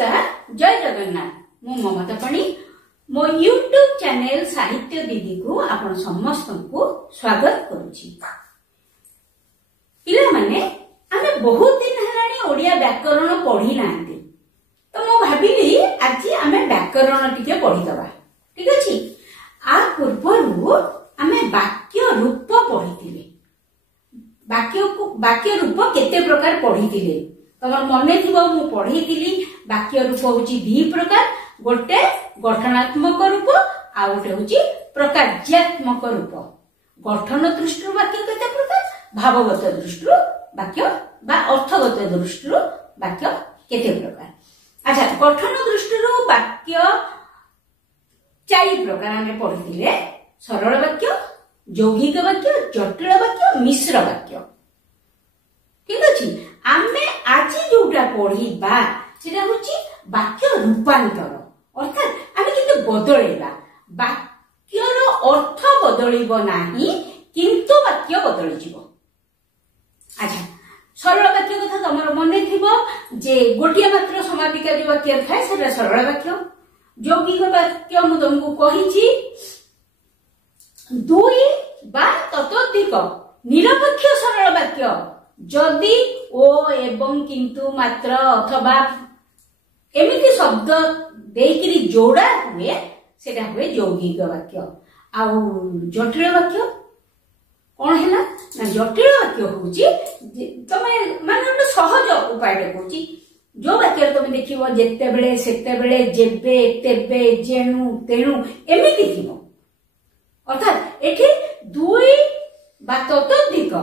नमस्कार जय जगन्नाथ मु ममता पाणी मो यूट्यूब चैनल साहित्य दीदी को आपण समस्त को स्वागत करुछि। पिला माने आमे बहुत दिन हलानी ओडिया व्याकरण पढ़ी नांती तो मु भाबिली आज आमे व्याकरण टिके पढ़ी दबा। ठीक अछि। आ पूर्वरु आमे वाक्य रूप पढ़ीतिले। वाक्य रूप केते प्रकार पढ़ीतिले तमर मने थिबो मु पढ़ीतिली। वाक्य रूप होची दी प्रकार, गोटे गठनात्मक रूप आ गोटे होची प्रकार्यात्मक रूप। गठन दृष्टि वाक्य केते प्रकार, भावगत दृष्टि वाक्य बा अर्थगत दृष्टि वाक्य केते प्रकार। अच्छा, गठन दृष्टि वाक्य चारि प्रकार आमे पढ़ीतिले। सरल वाक्य, यौगिक वाक्य, जटिल वाक्य, मिश्र वाक्य। ठीक अछि। आमे आज जोटा पढ़ीबा सेटा होची वाक्य रूपांतर। अर्थात आमे किंतु बदलेबा, वाक्यर अर्थ बदलिबो नाही किंतु वाक्य बदली जिवो। अच्छा, सरल वाक्य कथा तमर मने थिबो जे गोटिया मात्र समापिका जो वाक्य थाए सेटा सरल वाक्य। यौगिक वाक्य मु तुमको कहिची दुई बा ततोधिक निरपेक्ष सरल वाक्य जदि ओ एवं किंतु मात्र अथवा एमिति शब्द देइकरी जोड़ा हुए सेटा हुए यौगिक वाक्य। आ जटिल वाक्य कोन हैला ना, जटिल वाक्य होची तमे माने सहज उपाय देखौची। जो वाक्य तमे देखिबो जेते बेले सेते बेले जेबे तेबे जेनु तेनु एमिति थिबो। अर्थात एठी दुई बा ततोधिक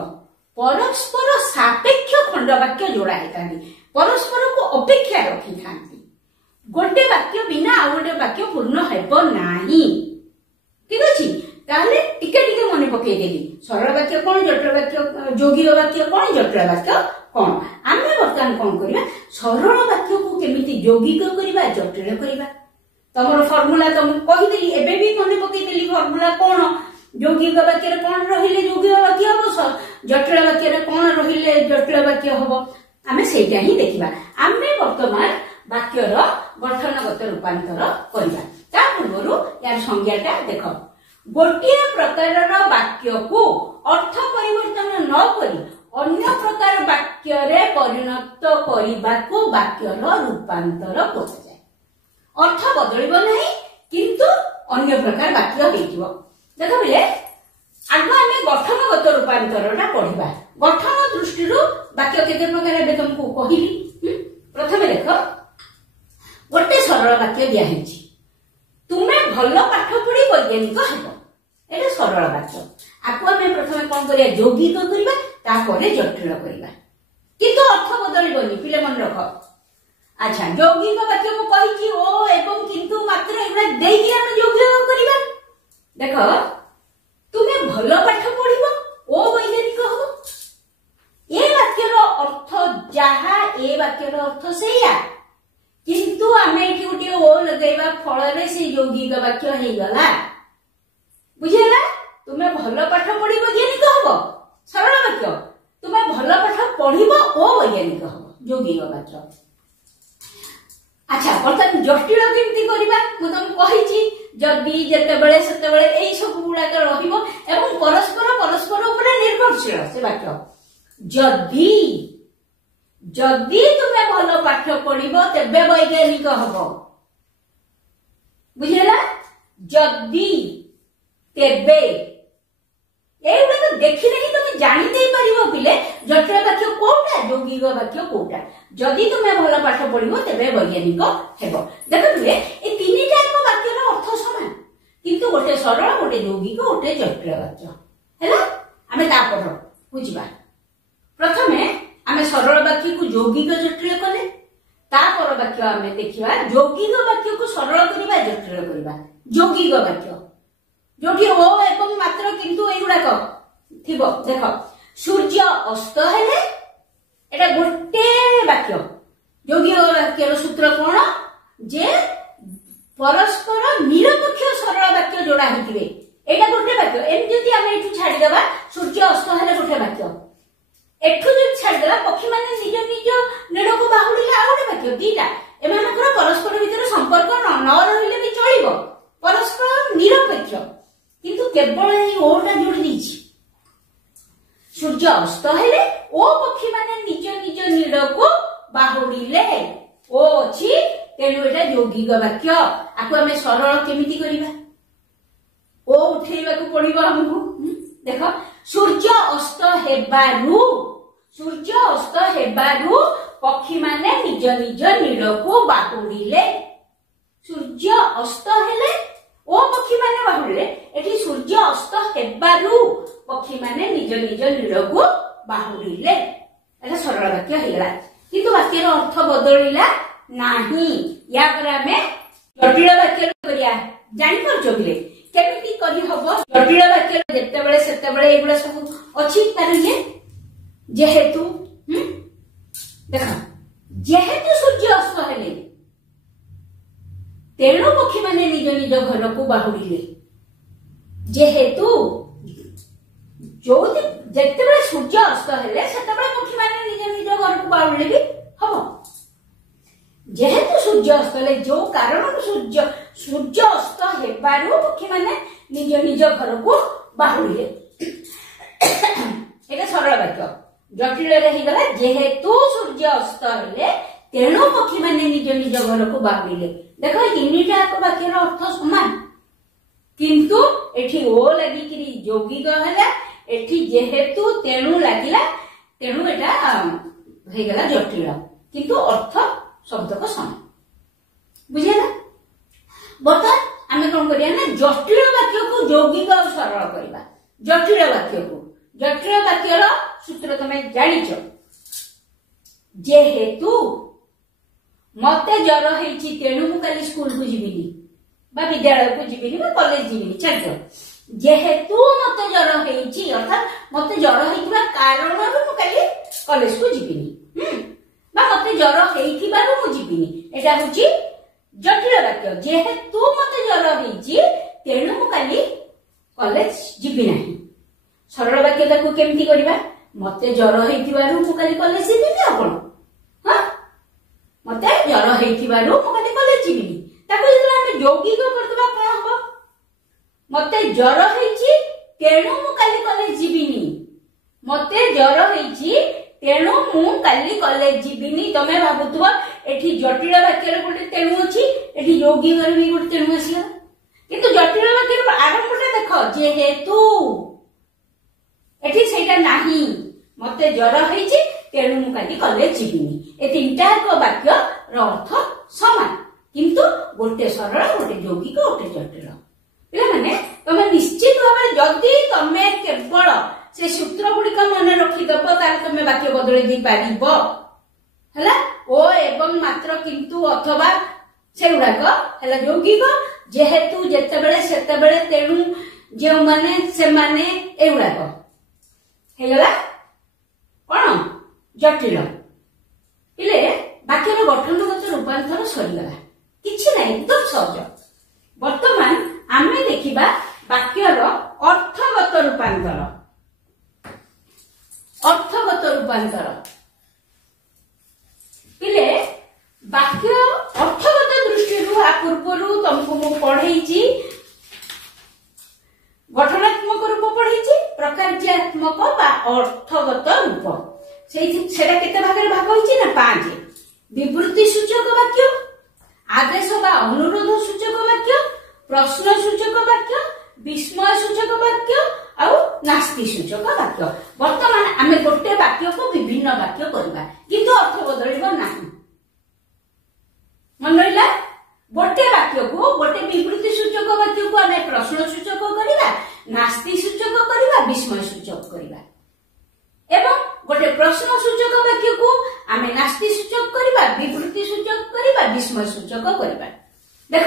परस्पर सापेक्ष खंड वाक्य जोड़ा होता, परस्पर को अपेक्षा रखी था। गोटे वाक्य बिना आ गोटे वाक्य पूर्ण हेबो नाही। ठीक अछि। ताले टिके टिके मने पकई देली सरल वाक्य कोन, जटिल वाक्य यौगिक वाक्य कोन, जटिल वाक्य कोन। आमे वर्तमान कोन करिबा, सरल वाक्य को केमिति यौगिक करिबा, जटिल करिबा। तमरो फार्मूला तुम कहि देली, एबे भी मने पकई देली फार्मूला कोन। यौगिक वाक्य रे कोन रहिले यौगिक वाक्य हबो, जटिल वाक्य रे कोन रहिले जटिल वाक्य हबो। आमे सेटा ही देखिबा। आमे वर्तमान वाक्यर गठनगत रूपांतर करिबा। ता पूर्वरु यार संज्ञाटा देखो। गोटिए प्रकारर वाक्य को अर्थ परिवर्तन न करी अन्य प्रकार वाक्य रे परिणत करिबा को वाक्यर रूपांतर कहजाय। अर्थ बदलिबो नाही किंतु अन्य प्रकार वाक्य हेइजिवो। देखो बिले आगो आमे गठनगत रूपांतरटा पढ़िबा। गठन दृष्टिरु वाक्य केते प्रकार एबे तुमको कहिली। प्रथमे देखो, गोटे सरल वाक्य दिया हेछि, तुमे भलो पाठ पढ़ी वैज्ञानिक हेबो। एटा सरल वाक्य। आको आमे प्रथमे कोन करिया, यौगिक करिबा, तापरे जटिल करिबा। किंतु अर्थ बदलिबोनी, पिले मन रखो। अच्छा, यौगिक वाक्य को कहिछि ओ एवं किंतु मात्र एबा देइकी आमे यौगिक करिबा। देखो, तुमे भलो पाठ पढ़िबो ओ वैज्ञानिक हबो। ए वाक्यर अर्थ जहा ए वाक्यर अर्थ सेया, किंतु आमे एठी गोटे ओ लगाइबा फल रे से यौगिक वाक्य हेइ गला। बुझिला। तुमे भलो पाठ पढ़िबो वैज्ञानिक हबो, सरल वाक्य। तुमे भलो पाठ पढ़िबो ओ वैज्ञानिक हबो, यौगिक वाक्य। अच्छा, बर्तमान जटिल केमती करिबा मु तुम कहिछि जदि जेते बेले सेते बेले एई सब गुडा के रहिबो एवं परस्पर ऊपर निर्भरशील से वाक्य। जदि तुमे भलो पाठ पढ़िबो तेबे वैज्ञानिक हबो। बुझिला। जदि तेबे एइबा तो देखि नहीं तुमे जानि देई परिबो पिले जटिल वाक्य कोटा, यौगिक वाक्य कोटा। जदि तुमे भलो पाठ पढ़िबो तेबे वैज्ञानिक हेबो। देखो तुमे ए तीनिटा को वाक्यर अर्थ समान, किंतु गोटे सरल, गोटे यौगिक, गोटे जटिल वाक्य हैला। आमे ता पढो बुझिबा। प्रथमे आमे सरल वाक्य को यौगिक जटिल कले, ता पर वाक्य आमे देखिबा यौगिक वाक्य को सरल करिबा, जटिल करिबा। यौगिक वाक्य जोठी ओ एवं मात्र किंतु एगुडा को थिबो। देखो, सूर्य अस्त हेले एटा गोटे वाक्य। यौगिक वाक्यर सूत्र कोन जे परस्पर निरपेक्ष सरल वाक्य जोड़ा हिथिबे, एटा गोटे वाक्य। एम जदि आमे एठु छाडी देबा सूर्य अस्त हेले गोटे वाक्य, एठु जदि छाडी देबा पक्षी माने निज निज नेड़ को बाहुडीला आ गोटे वाक्य, दीटा एमानकर ଅସ୍ତ ହେଲେ ଓ ପକ୍ଷୀ ମାନେ ନିଜ ନିଜ ନୀଡ଼କୁ ବାହୁଡ଼ିଲେ। ଓ ଅଛି ତେଣୁ ଏଟା ଯୌଗିକ ବାକ୍ୟ। ଆକୁ ଆମେ ସରଳ କେମିତି କରିବା? ଓ ଉଠେଇବାକୁ ପଡିବ ଆମକୁ। ଦେଖ, ସୂର୍ଯ୍ୟ ଅସ୍ତ ହେବାରୁ ପକ୍ଷୀ ମାନେ ନିଜ ନିଜ ନୀଡ଼କୁ ବାହୁଡ଼ିଲେ। ସୂର୍ଯ୍ୟ ଅସ୍ତ ହେଲେ ଓ ପକ୍ଷୀ ମାନେ ବାହୁଡ଼ିଲେ। ଏଠି ସୂର୍ଯ୍ୟ ଅସ୍ତ ହେବାରୁ ପକ୍ଷୀ ମାନେ ନିଜ ନିଜ ନୀଡ଼କୁ ବାହୁଡ଼ିଲେ। ଏଟା ସରଳ ବାକ୍ୟ ହେଇଗଲା। କିନ୍ତୁ ବାକ୍ୟର ଅର୍ଥ ବଦଳିଲା ନାହିଁ। ୟା ପରେ ଆମେ ଜଟିଳ ବାକ୍ୟ କରିବା। ଜାଣିପାରୁଛ କି କେମିତି କରିହବ? ଜଟିଳ ବାକ୍ୟ ଯେତେବେଳେ ସେତେବେଳେ ଏଗୁଡା ସବୁ ଅଛି ତାର ଇଏ। ଯେହେତୁ ଦେଖ, ଯେହେତୁ ସୂର୍ଯ୍ୟ ଅସ୍ତ ହେଲେ ତେଣୁ ପକ୍ଷୀ ମାନେ ନିଜ ନିଜ ଘରକୁ ବାହୁଡ଼ିଲେ। ଯେହେତୁ ଯେତେବେଳେ ସୂର୍ଯ୍ୟ ଅସ୍ତ ହେଲେ ସେତେବେଳେ ପକ୍ଷୀ ମାନେ ନିଜ ନିଜ ଘରକୁ ବାହୁଡ଼ିଲେ ବି ହବ। ଯେହେତୁ ସୂର୍ଯ୍ୟ ଅସ୍ତ ହେଲେ, ଯୋଉ କାରଣରୁ ସୂର୍ଯ୍ୟ ଅସ୍ତ ହେବାରୁ ପକ୍ଷୀ ମାନେ ନିଜ ନିଜ ଘରକୁ ବାହୁଡ଼ିଲେ। ଏଟା ସରଳ ବାକ୍ୟ। ଜଟିଳରେ ହେଇଗଲା ଯେହେତୁ ସୂର୍ଯ୍ୟ ଅସ୍ତ ହେଲେ ତେଣୁ ପକ୍ଷୀ ମାନେ ନିଜ ନିଜ ଘରକୁ ବାହୁଡ଼ିଲେ। ଦେଖ, ତିନିଟା ବାକ୍ୟର ଅର୍ଥ ସମାନ, କିନ୍ତୁ ଏଠି ଓ ଲାଗିକିରି ଯୌଗିକ ହେଲା, ଏଠି ଯେହେତୁ ତେଣୁ ଲାଗିଲା, ତେଣୁ ଏଟା ହେଇଗଲା ଜଟିଳ, କିନ୍ତୁ ଅର୍ଥ ଶବ୍ଦକ ସମାନ। ବୁଝିଲା? ବର୍ତ୍ତମାନ ଆମେ କଣ କରିବା ନା ଜଟିଳ ବାକ୍ୟକୁ ଯୌଗିକ ଆଉ ସରଳ କରିବା। ଜଟିଳ ବାକ୍ୟର ସୂତ୍ର ତମେ ଜାଣିଛ। ଯେହେତୁ ମତେ ଜ୍ୱର ହେଇଛି ତେଣୁ ମୁଁ କାଲି ସ୍କୁଲକୁ ଯିବିନି ବା ବିଦ୍ୟାଳୟକୁ ଯିବିନି ବା କଲେଜ ଯିବିନି। ଚାଲ, ଯେହେତୁ ମତେ ଜ୍ୱର ହେଇଛି ଅର୍ଥାତ ମତେ ଜ୍ୱର ହେଇଥିବା କାରଣରୁ ମୁଁ କାଲି କଲେଜକୁ ଯିବିନି, ବା ମତେ ଜ୍ୱର ହେଇଥିବାରୁ ମୁଁ ଯିବିନି। ଏଟା ହଉଛି ଜଟିଳ ବାକ୍ୟ। ଯେହେତୁ ମତେ ଜ୍ୱର ହେଇଛି ତେଣୁ ମୁଁ କାଲି କଲେଜ ଯିବି ନାହିଁ। ସରଳ ବାକ୍ୟ ତାକୁ କେମିତି କରିବା? ମତେ ଜ୍ୱର ହେଇଥିବାରୁ ମୁଁ କାଲି କଲେଜ ଯିବିନି। ଆପଣ ମତେ ଜ୍ୱର ହେଇଥିବାରୁ ମୁଁ କାଲି କଲେଜ ଯିବିନି। ତାକୁ ଯେତେବେଳେ ଆମେ ଯୌଗିକ କରିଦେବା କଣ ହବ? ମତେ ଜ୍ୱର ହେଇଛି ତେଣୁ ମୁଁ କାଲି କଲେଜ ଯିବିନି। ମତେ ଜ୍ୱର ହେଇଛି ତେଣୁ ମୁଁ କାଲି କଲେଜ ଯିବିନି। ତମେ ଭାବୁଥିବ ଏଠି ଜଟିଳ ବାକ୍ୟରେ ଗୋଟେ ତେଣୁ ଅଛି, ଏଠି ଯୌଗିକରେ ବି ଗୋଟେ ତେଣୁ ଆସିଲା। କିନ୍ତୁ ଜଟିଳ ବାକ୍ୟର ଆରମ୍ଭଟା ଦେଖ, ଯେହେତୁ। ଏଠି ସେଇଟା ନାହିଁ। ମତେ ଜ୍ୱର ହେଇଛି ତେଣୁ ମୁଁ କାଲି କଲେଜ ଯିବିନି। ଏ ତିନିଟା ବାକ୍ୟର ଅର୍ଥ ସମାନ, କିନ୍ତୁ ଗୋଟେ ସରଳ, ଗୋଟେ ଯୌଗିକ, ଗୋଟେ ଜଟିଳ। ପିଲାମାନେ, ତମେ ନିଶ୍ଚିତ ଭାବରେ ଯଦି ତମେ କେବଳ ସେ ସୂତ୍ର ଗୁଡିକ ମନେ ରଖିଦବ ତାହେଲେ ତମେ ବାକ୍ୟ ବଦଳେଇ ଦେଇ ପାରିବ। ହେଲା, ଓ ଏବଂ ମାତ୍ର, କିନ୍ତୁ, ଅଥବା ସେଗୁଡାକ ହେଲା ଯୌଗିକ। ଯେହେତୁ, ଯେତେବେଳେ, ସେତେବେଳେ, ତେଣୁ, ଯେଉଁମାନେ, ସେମାନେ, ଏଗୁଡାକ ହେଇଗଲା କଣ? ଜଟିଳ। ପିଲେ, ବାକ୍ୟର ଗଠନଗତ ରୂପାନ୍ତର ସରିଗଲା। କିଛି ନାହିଁ, ଏକଦମ ସହଜ। ବର୍ତ୍ତମାନ ଆମେ ଦେଖିବା ବାକ୍ୟର ଅର୍ଥଗତ ରୂପାନ୍ତର। ପିଲେ, ବାକ୍ୟ ଅର୍ଥଗତ ଦୃଷ୍ଟିରୁ ପୂର୍ବରୁ ତମକୁ ମୁଁ ପଢେଇଛି। ଗଠନାତ୍ମକ ରୂପ ପଢେଇଛି, ପ୍ରକାର୍ଯ୍ୟାତ୍ମକ ବା ଅର୍ଥଗତ ରୂପ। ସେଟା କେତେ ଭାଗରେ ଭାଗ ହେଇଛି ନା 5। ବିବୃତ୍ତି ସୂଚକ ବାକ୍ୟ, ଆଦେଶ ବା ଅନୁରୋଧ ସୂଚକ ବାକ୍ୟ, ପ୍ରଶ୍ନ ସୂଚକ ବାକ୍ୟ, ବିସ୍ମୟ ସୂଚକ ବାକ୍ୟ ଆଉ ନାସ୍ତି ସୂଚକ ବାକ୍ୟ। ବର୍ତ୍ତମାନ ଆମେ ଗୋଟେ ବାକ୍ୟକୁ ବିଭିନ୍ନ ବାକ୍ୟ କରିବା, କିନ୍ତୁ ଅର୍ଥ ବଦଳିବ ନାହିଁ। ମନେ ରହିଲା? ଗୋଟେ ବାକ୍ୟକୁ, ଗୋଟେ ବିବୃତ୍ତି ସୂଚକ ବାକ୍ୟକୁ ଆମେ ପ୍ରଶ୍ନ ସୂଚକ କରିବା, ନାସ୍ତି ସୂଚକ କରିବା, ବିସ୍ମୟ ସୂଚକ କରିବା, ଏବଂ ଗୋଟେ ପ୍ରଶ୍ନ ସୂଚକ ବାକ୍ୟକୁ ଆମେ ନାସ୍ତି ସୂଚକ କରିବା, ବିବୃତ୍ତି ସୂଚକ କରିବା, ବିସ୍ମୟ ସୂଚକ କରିବା। ଦେଖ,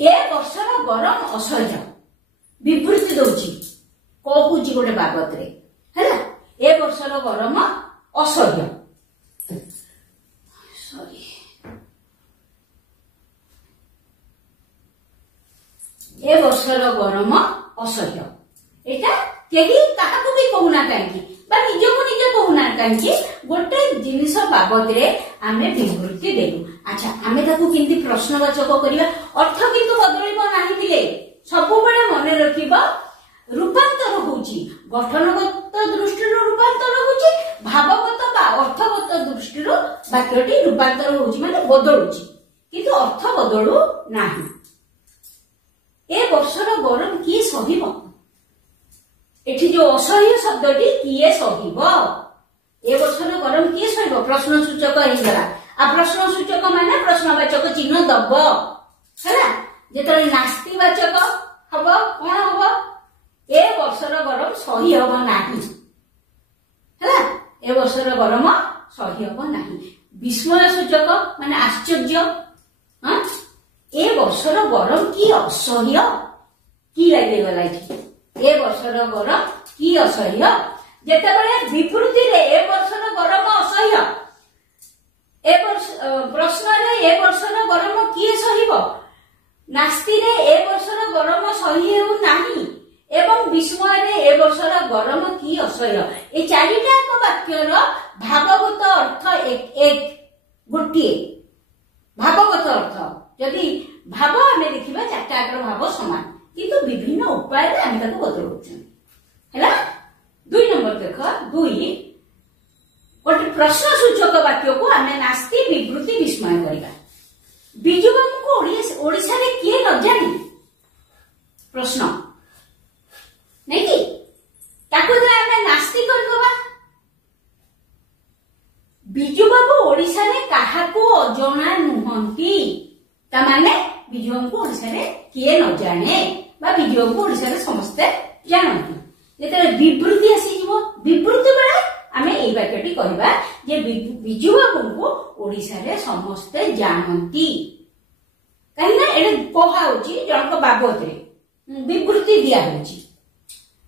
ଏ ବର୍ଷର ଗରମ ଅସହ୍ୟ ବିବୃତ୍ତି ଦଉଛି, କହୁଛି ଗୋଟେ ବାବଦରେ। ହେଲା, ଏ ବର୍ଷର ଗରମ ଅସହ୍ୟ। ଏ ବର୍ଷର ଗରମ ଅସହ୍ୟ। ଏଇଟା କେହି କାହାକୁ ବି କହୁନା କାହିଁକି, ବା ନିଜକୁ ନିଜେ କହୁନା କାହିଁକି, ଗୋଟେ ଜିନିଷ ବାବଦରେ ଆମେ ବିବୃତ୍ତି ଦେଲୁ। ଆଚ୍ଛା, ଆମେ ତାକୁ କେମିତି ପ୍ରଶ୍ନବାଚକ କରିବା? ଅର୍ଥ କିନ୍ତୁ ବଦଳିବ ନାହିଁ। ପିଲେ, ସବୁବେଳେ ମନେ ରଖିବ, रूपांतर होउची गठनगत दृष्टि रूपांतर होउची भावगत बा अर्थगत दृष्टि वाक्यटी रूपांतर होउची माने बदलुची किंतु अर्थ बदलु नाही। ए वर्षर गरम किए सहिब एठी जो असह्य शब्दटी किए सहिब ए वर्षर गरम किए सहिब प्रश्न सूचक हेगला आ प्रश्न सूचक माने प्रश्नवाचक चिन्ह दब हैला जेतरे नास्तिवाचक हबो कोन हबो ए वर्षर गरम सही हबो नाही हैला ए वर्षर गरम सही हबो नाही। विस्मय सूचक माने आश्चर्य हां ए वर्षर गरम की असह्य की लागे गला ए वर्षर गरम की असह्य जेतेबेले विवृत्ति रे ए वर्षर गरम असह्य ए वर्ष प्रश्न रे ए वर्षर गरम की सहिब नास्ति रे ए वर्षर गरम सही हेउ नाही एवं विस्मय रे ए वर्षर गरम की असह्य ए चारिटा एक वाक्यर भावगत अर्थ एक एक गोटिए भावगत अर्थ यदि भाव आमे देखिबा चारटा भाव समान किंतु विभिन्न उपाय रे आमे ताको बदलुछन हैला। 2 नंबर देख 2 गोटे प्रश्न सूचक वाक्य को आमे नास्ति विवृत्ति विस्मय करिबा बिजु बाबू को ओडिसा रे किए न जानी प्रश्न नहीं कि ताको जे आमे नास्ति करबा बिजु बाबू ओडिसा रे काहा को अजणा नुहंती ता माने बिजु बाबू को ओडिसा रे किए न जाने बा बिजु बाबू ओडिसा रे समस्त जानନ୍ତି जेतरे विवृत्ति आसी जीवो विवृत्ति बेले आमे एई वाक्यटी कहबा जे बिजु बाबू को ओडिसा रे समस्त जानନ୍ତି कहिना एडे कोहा होची जनक बाबत रे विवृत्ति दिया होची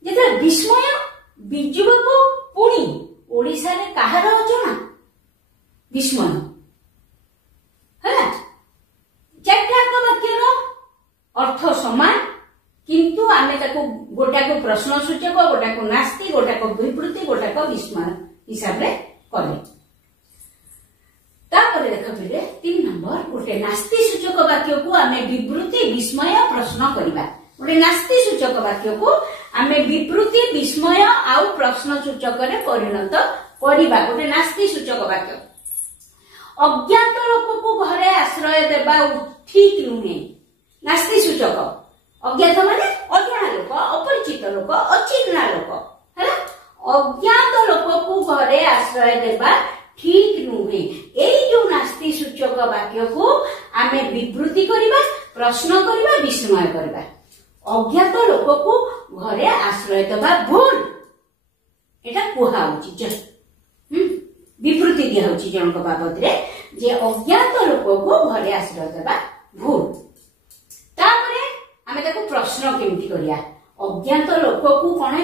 जेतरे विस्मय बिजु बाबू पुणी ओडिसा रे काहार अजणा विस्मय हैला चारटा को वाक्यर अर्थ समान किंतु आमे ताको गोटा को प्रश्न सूचक गोटा को नास्ति गोटा को विवृत्ति गोटा को विस्मय हिसाब रे करे। तापर देख फिरे 3 नंबर गोटे नास्ति सूचक वाक्य को आमे विवृत्ति विस्मय प्रश्न करिबा गोटे नास्ति सूचक वाक्य को आमे विवृत्ति विस्मय आउ प्रश्न सूचक रे परिणत करिबा गोटे नास्ति सूचक वाक्य अज्ञात लोक को घरे आश्रय देबा ठीक नुहे नास्ति सूचक अज्ञात माने अज्ञान लोक अपरिचित लोक अचिन्ना लोक हैला अज्ञात लोक को घरे आश्रय देबा ठीक नुहे एई जो नास्ति सूचक वाक्य को आमे विवृत्ति करिबा प्रश्न करिबा विस्मय करिबा अज्ञात लोक को घरे आश्रय देबा भूल एटा कोहा होची जस्ट विवृत्ति दिया होची जनक बाबत रे जे अज्ञात लोक को घरे आश्रय देबा भूल। तापरे आमे ताको प्रश्न केमति करिया अज्ञात लोक को कोन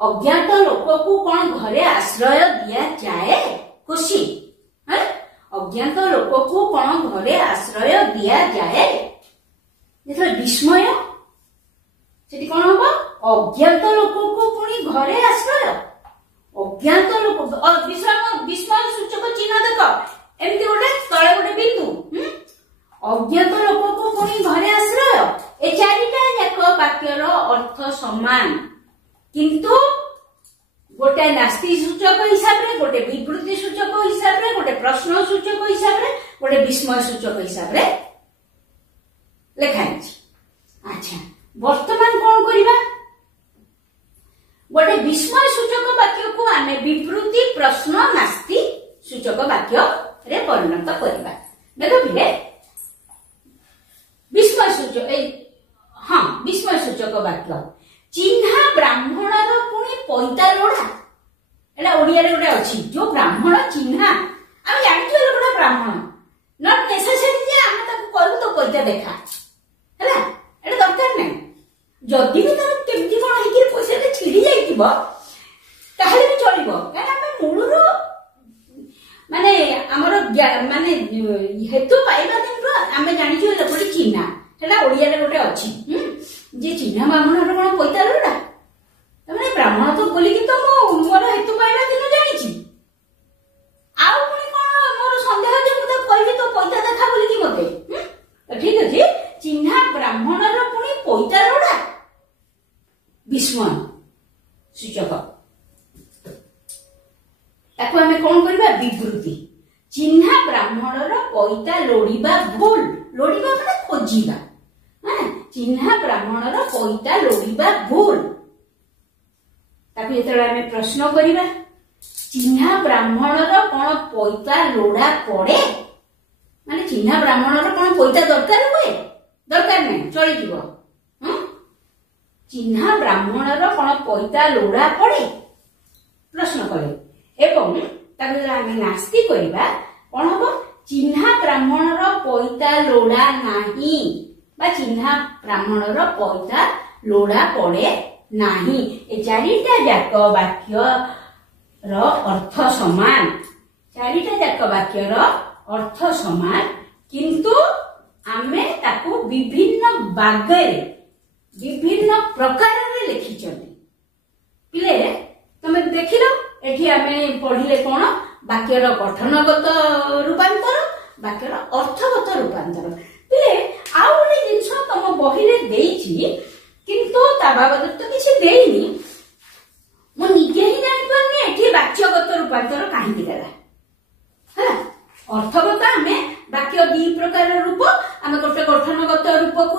अज्ञात लोक को कोन घरे आश्रय दिया जाए खुशी हैं अज्ञात लोक को कोन घरे आश्रय दिया जाए जेतले विस्मय सेठी कोन होबो अज्ञात लोक को पुनी घरे आश्रय अज्ञात लोक विश्राम विस्मय सूचक चिन्ह देख एमती गोटे तळे गोटे बिंदु अज्ञात लोक को पुनी घरे आश्रय ए चारिटा एक वाक्यर अर्थ समान किंतु गोटे नास्ति सूचक हिसाब रे गोटे विवृत्ति सूचक हिसाब रे गोटे प्रश्न सूचक हिसाब रे गोटे विस्मय सूचक हिसाब रे लेखा अछि। अच्छा वर्तमान कोन करिबा गोटे विस्मय सूचक वाक्य को आमे विवृत्ति प्रश्न नास्ति सूचक वाक्य रे परिणत करिबा देखो बिले विस्मय सूचक हां विस्मय सूचक वाक्य चिन्हा ब्राह्मण रो पुनी पैता लोड़ा एटा ओडिया रे गोटे अछि जो ब्राह्मण चिन्हा आमे जानि जो गोटे ब्राह्मण नॉट नेसेसरी जे आमे ताको कहू तो पैता देखा हैला एटा दरकार नै जदि भी तार केमति कोन हेकि पैसा रे छिड़ी जाइतिबो ताहले भी चलिबो काहे आमे मूलरो माने हमर माने हेतु पाइबा दिन आमे जानि जो गोटे चिन्हा हेला ओडिया रे गोटे अछि जे चिन्हा ब्राह्मण रो कोन पैता लोड़ा तमने ब्राह्मण तो बोली कि तो मोर हेतु पाइबा दिन जानि छी आउ पुनी कोन मोर संदेह जे मते कहबी तो पैसा देखा बोली कि मते तो ठीक अछि चिन्हा ब्राह्मण रो पुनी पैता लोड़ा विस्मय ଚିହ୍ନା ବ୍ରାହ୍ମଣର ପଇତା ଲୋଡ଼ିବା ଭୁଲ। ଲୋଡ଼ିବା ମାନେ ଖୋଜିବା। ଚିହ୍ନା ବ୍ରାହ୍ମଣର ପଇତା ଲୋଡ଼ିବା ଭୁଲ। ତାକୁ ଯେତେବେଳେ ଆମେ ପ୍ରଶ୍ନ କରିବା, ଚିହ୍ନା ବ୍ରାହ୍ମଣର କଣ ପଇତା ଲୋଡ଼ା ପଡେ? ମାନେ ଚିହ୍ନା ବ୍ରାହ୍ମଣର କଣ ପଇତା ଦରକାର ହୁଏ? ଦରକାର ନାହିଁ, ଚଳିଯିବ। ଚିହ୍ନା ବ୍ରାହ୍ମଣର କଣ ପଇତା ଲୋଡ଼ା ପଡେ? ପ୍ରଶ୍ନ କଲେ ଏବଂ ତାକୁ ଯେତେବେଳେ ଆମେ ନାସ୍ତି କରିବା କଣ ହବ? ଚିହ୍ନା ବ୍ରାହ୍ମଣର ପଇତା ଲୋଡ଼ା ନାହିଁ ବା ଚିହ୍ନା ବ୍ରାହ୍ମଣର ପଇତା ଲୋଡ଼ା ପଡେ ନାହିଁ। ଏ ଚାରିଟା ଯାକ ବାକ୍ୟର ଅର୍ଥ ସମାନ। ଚାରିଟା ଯାକ ବାକ୍ୟର ଅର୍ଥ ସମାନ, କିନ୍ତୁ ଆମେ ତାକୁ ବିଭିନ୍ନ ବାଗରେ ବିଭିନ୍ନ ପ୍ରକାରରେ ଲେଖିଛନ୍ତି। ପିଲେ ତମେ ଦେଖିଲ, ଏଠି ଆମେ ପଢିଲେ କଣ? ବାକ୍ୟର ଗଠନଗତ ରୂପାନ୍ତର, ବାକ୍ୟର ଅର୍ଥଗତ ରୂପାନ୍ତର। ପିଲେ ଆଉ ଗୋଟେ ଜିନିଷ ତମ ବହିରେ ଦେଇଛି, କିନ୍ତୁ ତା ବାବଦରେ ତ କିଛି ଦେଇନି। ମୁଁ ନିଜେ ହିଁ ଜାଣିପାରୁନି ଏଠି ବାକ୍ୟଗତ ରୂପାନ୍ତର କାହିଁକି ଦେଲା। ହେଲା, ଅର୍ଥଗତ ଆମେ ବାକ୍ୟ ଦି ପ୍ରକାର ରୂପ, ଆମେ ଗୋଟେ ଗଠନଗତ ରୂପକୁ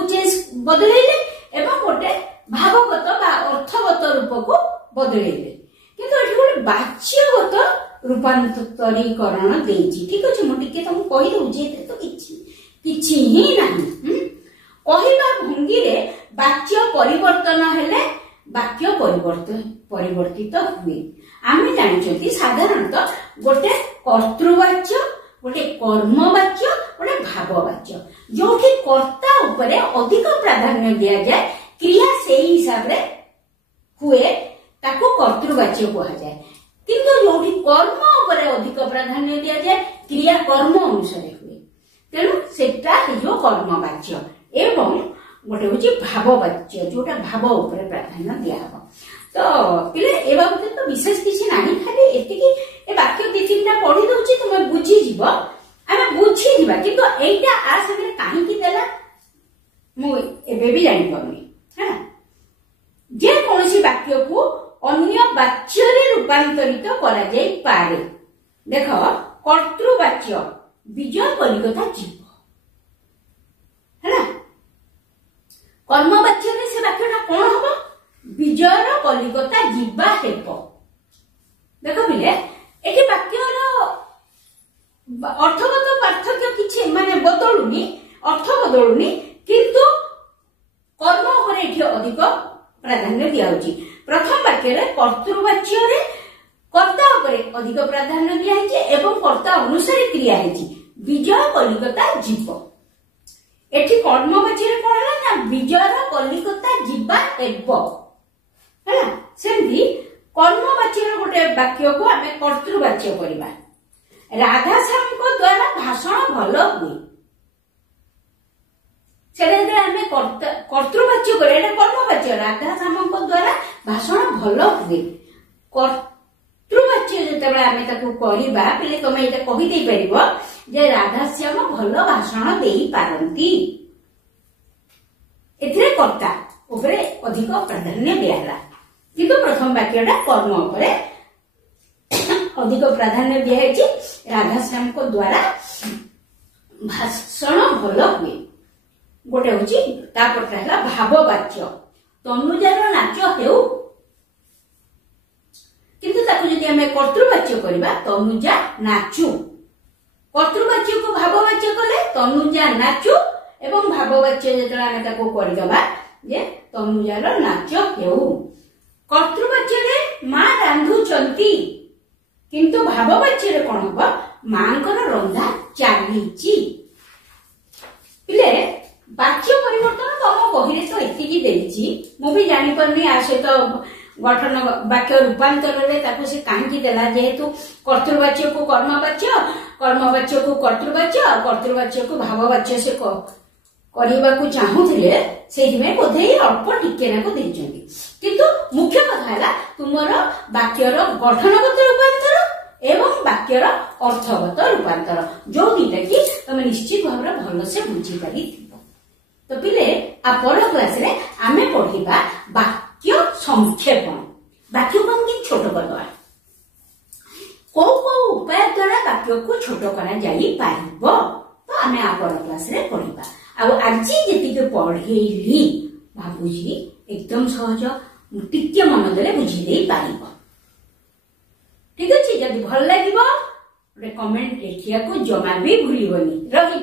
ବଦଳେଇଲେ ଏବଂ ଗୋଟେ ଭାବଗତ ବା ଅର୍ଥଗତ ରୂପକୁ ବଦଳେଇଲେ, କିନ୍ତୁ ଏଠି ଗୋଟେ ବାଚ୍ୟଗତ ରୂପାନ୍ତରୀକରଣ ଦେଇଛି। ଠିକ ଅଛି, ମୁଁ ଟିକେ ତମକୁ କହିଦଉଛି, ଏଥିରେ ତ କିଛି ହିଁ ନାହିଁ। କହିବା ଭଙ୍ଗୀରେ ବାକ୍ୟ ପରିବର୍ତ୍ତନ ହେଲେ ବାକ୍ୟ ପରିବର୍ତ୍ତିତ ହୁଏ। ଆମେ ଜାଣିଛନ୍ତି ସାଧାରଣତଃ ଗୋଟେ କର୍ତ୍ତୃବାଚ୍ୟ, ଗୋଟେ କର୍ମବାଚ୍ୟ, ଗୋଟେ ଭାବବାଚ୍ୟ। ଯୋଉଠି କର୍ତ୍ତା ଉପରେ ଅଧିକ ପ୍ରାଧାନ୍ୟ ଦିଆଯାଏ, କ୍ରିୟା ସେଇ ହିସାବରେ ହୁଏ, ତାକୁ କର୍ତ୍ତୃବାଚ୍ୟ କୁହାଯାଏ। କିନ୍ତୁ ଯୋଉଠି କର୍ମ ଉପରେ ଅଧିକ ପ୍ରାଧାନ୍ୟ ଦିଆଯାଏ, କ୍ରିୟା କର୍ମ ଅନୁସାରେ ହୁଏ, ତେଣୁ ସେଟା ହେଇଯିବ କର୍ମବାଚ୍ୟ। ଏବଂ ଗୋଟେ ହଉଛି ଭାବବାଚ୍ୟ, ଯୋଉଟା ଭାବ ଉପରେ ପ୍ରାଧାନ୍ୟ ଦିଆହବ। ତ ପିଲେ ଏ ବାବଦରେ ତ ବିଶେଷ କିଛି ନାହିଁ, ଖାଲି ଏତିକି ଏ ବାକ୍ୟ ଦି ତିନିଟା ପଢି ଦଉଛି, ତୁମେ ବୁଝିଯିବ, ଆମେ ବୁଝିଯିବା। କିନ୍ତୁ ଏଇଟା ଆ ସାଙ୍ଗରେ କାହିଁକି ଦେଲା ମୁଁ ଏବେ ବି ଜାଣିପାରୁନି। ଯେ କୌଣସି ବାକ୍ୟକୁ ଅନ୍ୟ ବାଚ୍ୟରେ ରୂପାନ୍ତରିତ କରାଯାଇପାରେ। ଦେଖ, କର୍ତ୍ତୃବାଚ୍ୟ ବିଜୟ କଲିକତା ଯିବ, ହେଲା। କର୍ମବାଚ୍ୟରେ ସେ ବାକ୍ୟଟା କଣ ହବ? ବିଜୟର କଲିକତା ଯିବା ହେବ। ଦେଖ ପିଲେ, ଏଠି ବାକ୍ୟର ଅର୍ଥଗତ ପାର୍ଥକ୍ୟ କିଛି ମାନେ ବଦଳୁନି, ଅର୍ଥ ବଦଳୁନି, କିନ୍ତୁ କର୍ମ ଉପରେ ଏଠି ଅଧିକ ପ୍ରାଧାନ୍ୟ ଦିଆଯାଉଛି। ପ୍ରଥମ ବାକ୍ୟରେ କର୍ତ୍ତୃବାଚ୍ୟରେ କର୍ତ୍ତା ଉପରେ ଅଧିକ ପ୍ରାଧାନ୍ୟ ଦିଆଯାଇଛି ଏବଂ କର୍ତ୍ତା ଅନୁସାରେ କ୍ରିୟା ହେଇଛି, ବିଜୟ କଲିକତା ଯିବ। ଏଠି କର୍ମବାଚ୍ୟରେ କଣ ହେଲା ନା ବିଜୟର କଲିକତା ଯିବା ହେବ, ହେଲା। ସେମିତି କର୍ମବାଚ୍ୟର ଗୋଟେ ବାକ୍ୟକୁ ଆମେ କର୍ତ୍ତୃବାଚ୍ୟ କରିବା। ରାଧାଶ୍ୟାମଙ୍କ ଦ୍ଵାରା ଭାଷଣ ଭଲ ହୁଏ, ସେଟା ଯେତେବେଳେ ଆମେ କର୍ତ୍ତୃବାଚ୍ୟ କରିବା, ଏଟା କର୍ମବାଚ୍ୟ। ରାଧାଶ୍ୟାମଙ୍କ ଦ୍ଵାରା ଭାଷଣ ଭଲ ହୁଏ। କର୍ତ୍ତୃବାଚ୍ୟ ଯେତେବେଳେ ଆମେ ତାକୁ କରିବା, ପିଲେ ତମେ ଏଇଟା କହିଦେଇ ପାରିବ ଯେ ରାଧାଶ୍ୟାମ ଭଲ ଭାଷଣ ଦେଇପାରନ୍ତି। ଏଥିରେ କର୍ତ୍ତା ଉପରେ ଅଧିକ ପ୍ରାଧାନ୍ୟ ଦିଆହେଲା, କିନ୍ତୁ ପ୍ରଥମ ବାକ୍ୟଟା କର୍ମ ଉପରେ ଅଧିକ ପ୍ରାଧାନ୍ୟ ଦିଆଯାଇଛି। ରାଧାଶ୍ୟାମଙ୍କ ଦ୍ଵାରା ଭାଷଣ ଭଲ ହୁଏ। ଗୋଟେ ହଉଛି, ତାପରଟା ହେଲା ଭାବବାଚ୍ୟ। ତନୁଜାର ନାଚ ହେଉ, କିନ୍ତୁ ତାକୁ ଯଦି ଆମେ କର୍ତ୍ତୃବାଚ୍ୟ କରିବା, ତନୁଜା ନାଚୁ। କର୍ତ୍ତୃବାଚ୍ୟକୁ ଭାବବାଚ୍ୟ କଲେ ତନୁଜା ନାଚୁ, ଏବଂ ଭାବବାଚ୍ୟ ଯେତେବେଳେ ଆମେ ତାକୁ କରିଦବା ଯେ ତନୁଜାର ନାଚ ହେଉ। କର୍ତ୍ତୃବାଚ୍ୟରେ ମା ରାନ୍ଧୁଛନ୍ତି, କିନ୍ତୁ ଭାବବାଚ୍ୟରେ କଣ ହବ? ମାଙ୍କର ରନ୍ଧା ଚାଲିଛି। ପିଲେ ବାକ୍ୟ ପରିବର୍ତ୍ତନ ତମ ବହିରେ ତ ଏତିକି ଦେଇଛି, ମୁଁ ବି ଜାଣିପାରୁନି ଆ ସହିତ ଗଠନ ବାକ୍ୟ ରୂପାନ୍ତରରେ ତାକୁ ସେ କାହିଁକି ଦେଲା। ଯେହେତୁ କର୍ତ୍ତୃବାଚ୍ୟକୁ କର୍ମବାଚ୍ୟ, କର୍ମବାଚ୍ୟକୁ କର୍ତ୍ତୃବାଚ୍ୟ, କର୍ତ୍ତୃବାଚ୍ୟକୁ ଭାବବାଚ୍ୟ ସେ କରିବାକୁ ଚାହୁଁଥିଲେ, ସେଇଥିପାଇଁ ବୋଧେ ଅଳ୍ପ ଟିକେ ନାକୁ ଦେଇଛନ୍ତି। କିନ୍ତୁ ମୁଖ୍ୟ କଥା ହେଲା ତୁମର ବାକ୍ୟର ଗଠନଗତ ରୂପାନ୍ତର ଏବଂ ବାକ୍ୟର ଅର୍ଥଗତ ରୂପାନ୍ତର, ଯୋଉ ଦିଟା କି ତମେ ନିଶ୍ଚିତ ଭାବରେ ଭଲସେ ବୁଝିପାରିଥିବ। ତ ପିଲେ ଆ ପର କ୍ଲାସରେ ଆମେ ପଢିବା ବାକ୍ୟ ସଂକ୍ଷେପଣ। ବାକ୍ୟକୁ ଆମେ ଛୋଟ କରିଦବା। को उपाय द्वारा वाक्य को छोट करा जाई पारिबो तो आमे आपर क्लास रे पढिबा। आ आज जेतिके पढेइली भाबुजी एकदम सहज टिके मन देले बुझी देई पारिबो। ठीक अछि, जदि भल लागिबो कमेंट लिखिया को जमा भी भूलिबोनी। रवि।